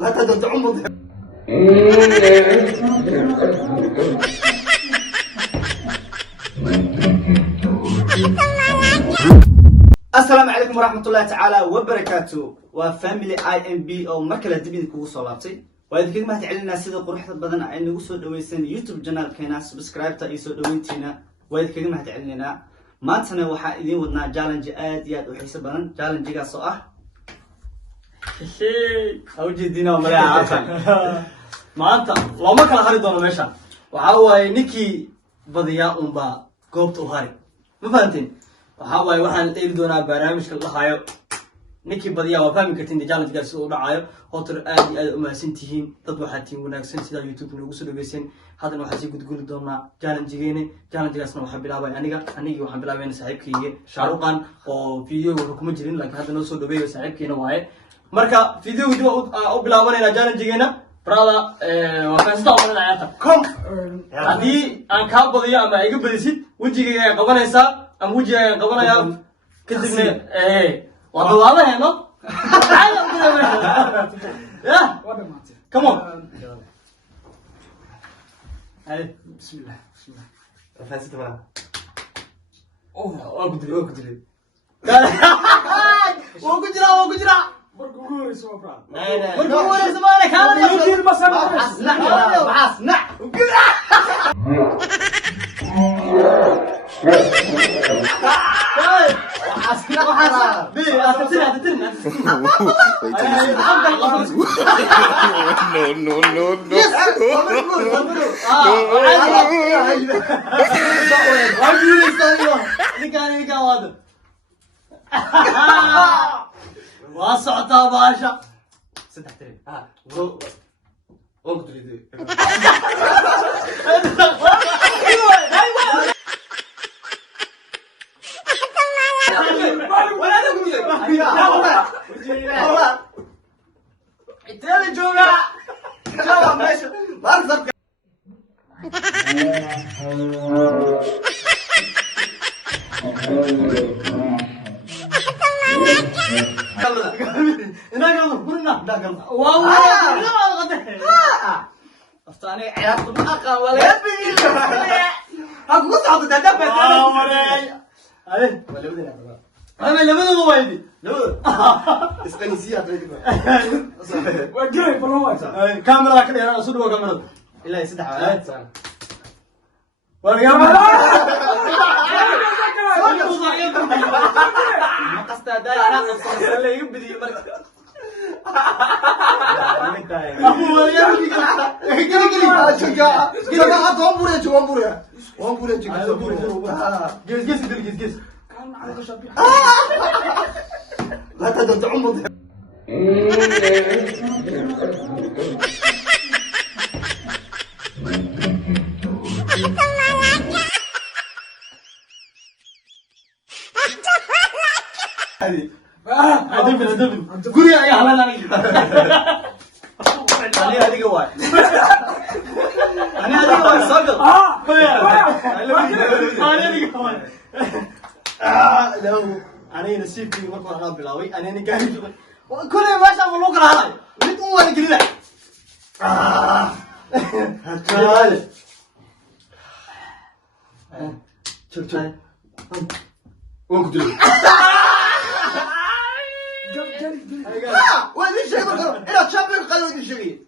لا تدع عمر. السلام عليكم ورحمة الله تعالى وبركاته. وفاميلي اي ام بي او مركله دبيد kugu soo laabtay waa idinkaga mahad celinaa sida quruxda badan ay nagu soo dhaweyseen YouTube channel-keena subscribe-ta iyo soo dhaweyntiina waa idinkaga mahad celinaa. maantana waxa idin wadnaa challenge aad iyo aad u xiiso badan. challenge-gaas oo ah awjeedina magaca maanta looma kala hari doono meesha. waxa waaye ninkii badiya unba goobta u hari ma fahanteen. waxa waaye waxaan dheeli doonaa barnaamijka la hayo ninkii badiya waa fahmi kartiin challenge-gaas oo dhacayo hotor aad iyo aad u mahadsantihiin dad waxaad tiin wanaagsan sida YouTube nagu soo dhaweyseen. haddana waxaan sii gudguli doonaa challenge-geena. challenge-gaasna waxaan bilaabay anigii waxaan bilaabayna saaxiibkayga Shaaruqan oo video wuxuu kuma jirin laakiin hadda noo soo dhaweeyo saaxiibkeena waaye. marka video u bilaabanayna challenge-geena brother waa ka soo qabanayna kom hadii aan ka badiyo ama iga badisid wajigayga ay qabanaysaa ama wajigayga ay qabanayaa kadibna والله هنا يا كم on بسم الله فاسد بقى وقدري وقدري برجوري سو برا برجوري زمانك هذا يصير بس نع أسكنا وحنا بي أتتري no واسعتها باشا ستة تري التالي جوجا جوا ماشي برضك هنا قلنا قلنا ده قلنا والله لا غدا افتاني عيال طبقه ولا يبي اقول صعب ده ده بس عليه ولا بدي انا اللي بدي وايدي اسقني سيا تريد وجري بروح كاميرا كده انا اصور كاميرا الا يسدح ويا ما قصد ده انا اصلا اللي يبدي ابو يا جيس لا تدع عمر. هذه قولي يا هلا انا هذه قواي انا هذه قواي صقر لو انا نسيبني مرة انا بلاوي انا قاعد كل ما شاف لوك هاي ولد مو ولا كذا هتعال شوف وين كنت وين الشيء بقى الى تشامبيون قالوا لي شيء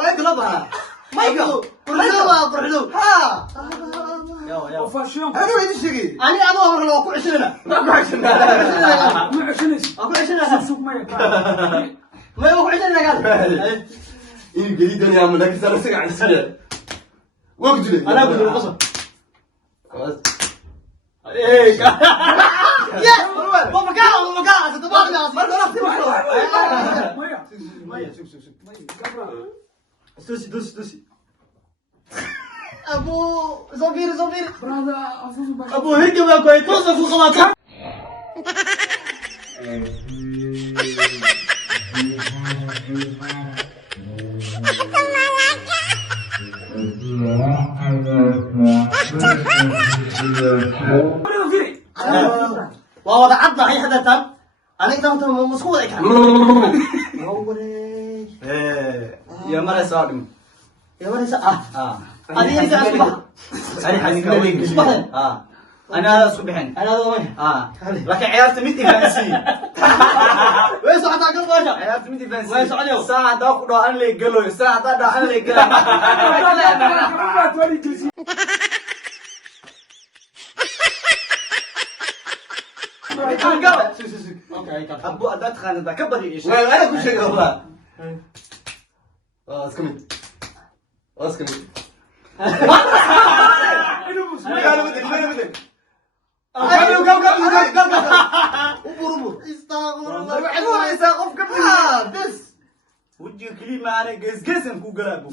وين قلبها مايكل قرحلو انا وين الشقي انا ادور لو اكو 20 اكو 20 سوق ما يبغى 20 قال ايه جديد يا عم لك صار سقع السنه وقت لي انا اقول القصه خلاص ايه يا بابا كان تبغى ناس ما عرفت ميه شوف دوسي ابو زنبير ابو هيك ما كويس توصل خلاص يا مرة صادم يا مرة هذه انت اصبح انا حاسس انا صبحين انا وين لكن عيارتي ميدي فانسي وين صحت اقل باشا عيارتي ميدي فانسي وين صحت ساعه داق دو ان لي غلو ساعه دا ان لي غلا ابو ادات خالد كبر ايش انا كل شيء والله اسكمي وجه كلمة أنا قس نكو قلبه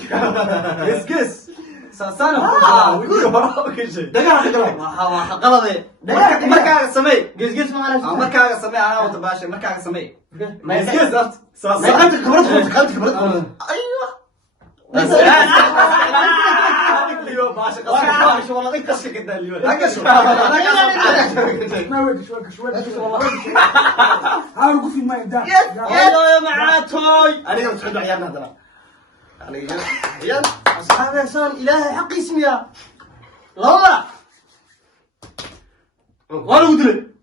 قس ساسانا وجه وراك شيء دقيقة قلبي مركا سمي قس ما أنا مركا سمي أنا وتباشر مركا سمي ما قس ساسانا خلتك برد أيوة اليوم باشا قصص والله ذيك قصة كده اليوم ما ودي شوي هاو قفي ما يدا يا معاتوي انا يوم تحب عيالنا هذا يعني عيال اصحاب انسان الهي حق اسمي يا لا والله ودري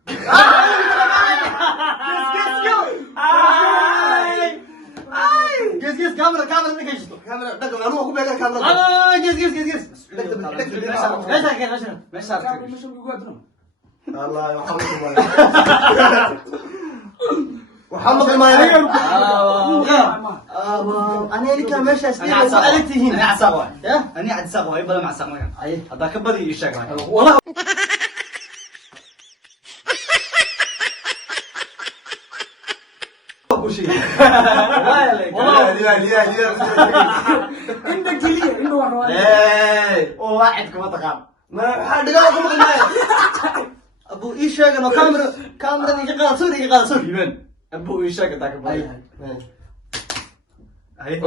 قيس كاميرا نكشته كاميرا دقوا انا اكو بقى كاميرا قيس ماشي الله يرحمك محمد المايري انا اللي كان ماشي سالت هنا انا عساقوا انا عساقوا يبلا مع ساقوا هذا كبدي يشاق والله عندك جليه عنده واحد واحد كما تقام ما حد قال ابو ايش انا كاميرا دي قال صور يبان ابو ايش ذاك باي هاي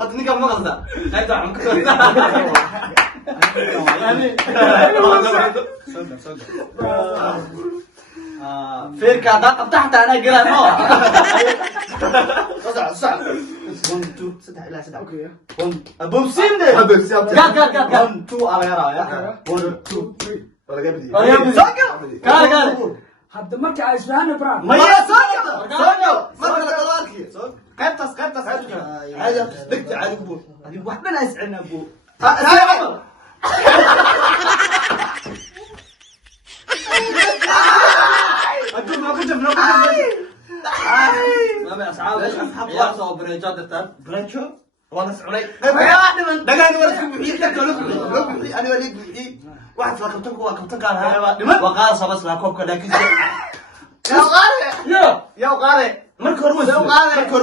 هاتني كم مغزى هاي عم فيركا دا فتحت انا قرا نو صح 1 2 6 لا 6 اوكي ابو مسين ده قال 1 2 على يرى 1 2 3 ولا قبدي قال هذا مركز اسفهان برا ما يا ساكت مركز قلالك قبطس هذا دقت على ابو هذه واحد من اسعنا ابو ما كنت ما اصحاب واصوا بريجات التاب بريتشو وانا سعودي دقاق ولا تكبحي انا وليك بحي واحد فكرتك وكبتك انا وقاصه بس لا كوبك لكن يا قاري marka hore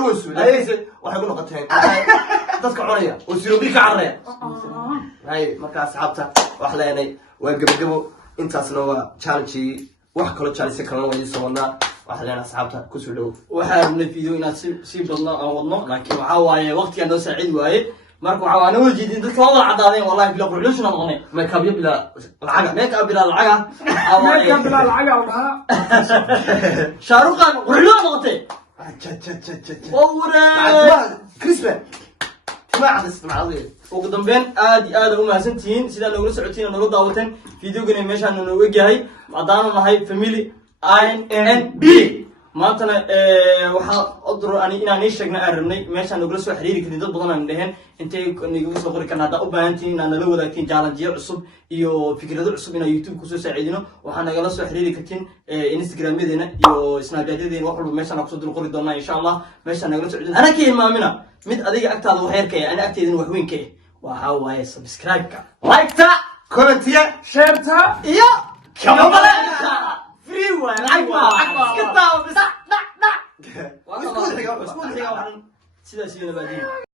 weesu ayayse waxa ku noqotay dadka cunaya oo sirobi ka carreeya hay marka asxaabta wax leenay waa gabagabo intaasna waa challenge wax kale challenge kale waa isoo wadnaa wax leenay asxaabta ku soo dhaw waxaan video inaad si badna aan wadno laakiin waxa waaye waqtiga noo saacid waaye marka waxa aan wajidin dadka wada cadaadeen wallahi bila quruxna noqonay ma ka bila lacaga waxa shaaruqan quruxna noqotay كريسبا ما عاد استمعوا ugu dambeyn aad iyo aad u mahadsantihiin sida loogu socotiin oo loo daawateen fiidiyogan meeshaan noo wajhay maadaama nahay family INB maantana waxaa odur ani inaan ii sheegna aan rabnay meeshaan nagula soo xiriiri karin dad badan aan dheheen intay nagaga soo qori karna haddaa u baahantihin inaad nala wadaagtiin jaalanjiyo cusub iyo fikrado cusub inaan youtube kusoo saaciidino waxaa nagala soo xiriiri kartiin instagramyadeena iyo snapchatyadeena wax walba meeshaan kusoo dul qori doonaa insha allah meeshaan nagala soo ana ka hilmaamina mid adiga agtaada waxyarka eh ana agteedana wax weyn ka eh waxaa waaye subscribe-ka like-ta commentiya sheerta iyo kambaleenka free waaye lacag waa iska daawo bis isku xiga waxaan sidaas iyo nabadiin